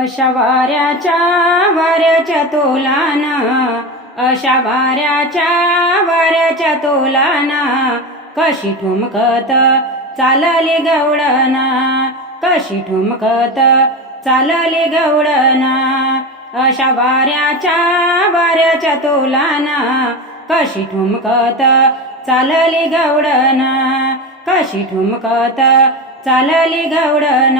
अशा वाऱ्याच्या तोलान, अशा वाऱ्याच्या तोलान, कशी ठुमकत चालली गवळण, कशी ठुमकत चालली गवळण. अशा वाऱ्याच्या तोलान, कशी ठुमकत चालली गवळण, कशी ठुमकत चालली गवळण.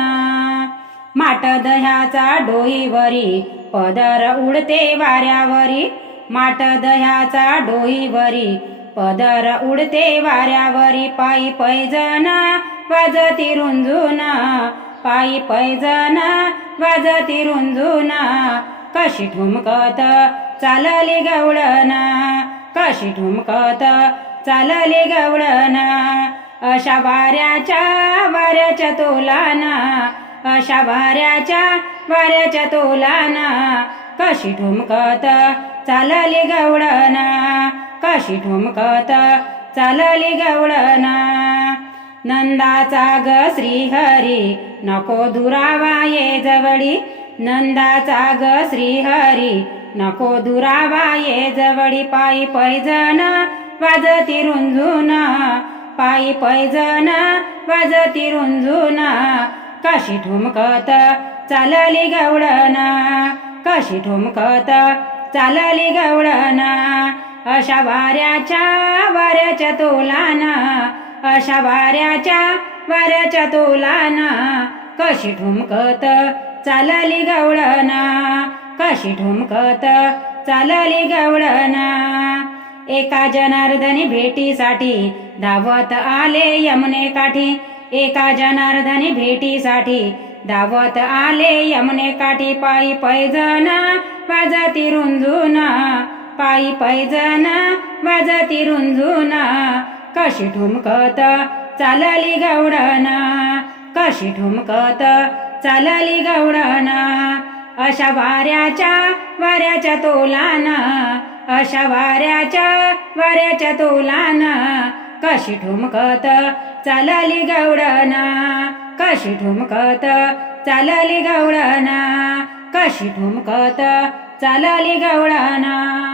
माट दह्याचा डोईवरी पदर उडते वाऱ्यावरी, माट दह्याचा डोईवरी पदर उडते वाऱ्यावरी. पायी पैजण वाजती रुंजून, पायी पैजण वाजती रुंजून, कशी ठुमकत चालली गवळण, कशी ठुमकत चालली गवळण. अशा वाऱ्याच्या तोलान, अशा वाऱ्याच्या तोलान, कशी ठुमकत चालली गवळण, कशी ठुमकत चालली गवळण. नंदाचा ग श्रीहरी नको दुरावा ये जवळी, नंदाचा ग श्रीहरी नको दुरावा ये जवळी. पायी पैजण वाजती रुंजून, पायी पैजण वाजती रुंजून, कशी ठुमकत चालली गवळण, कशी ठुमकत चालली गवळण. अशा वाऱ्याच्या तोलान, अशा वाऱ्याच्या तोलान, कशी ठुमकत चालली गवळण, कशी ठुमकत चालली गवळण. एका जनार्दनी भेटीसाठी धावत आले यमुने काठी, एका जनार्दनी भेटीसाठी धावत आले यमुने काठी. पायी पैजण वाजती रुंजून, पायी पैजण वाजती रुंजून, कशी ठुमकत चालली गवळण, कशी ठुमकत चालली गवळण. अशा वाऱ्याच्या तोलान, अशा वाऱ्याच्या तोलान, कशी ठुमकत चालली गवळण, कशी ठुमकत चालली गवळण, कशी ठुमकत चालली गवळण.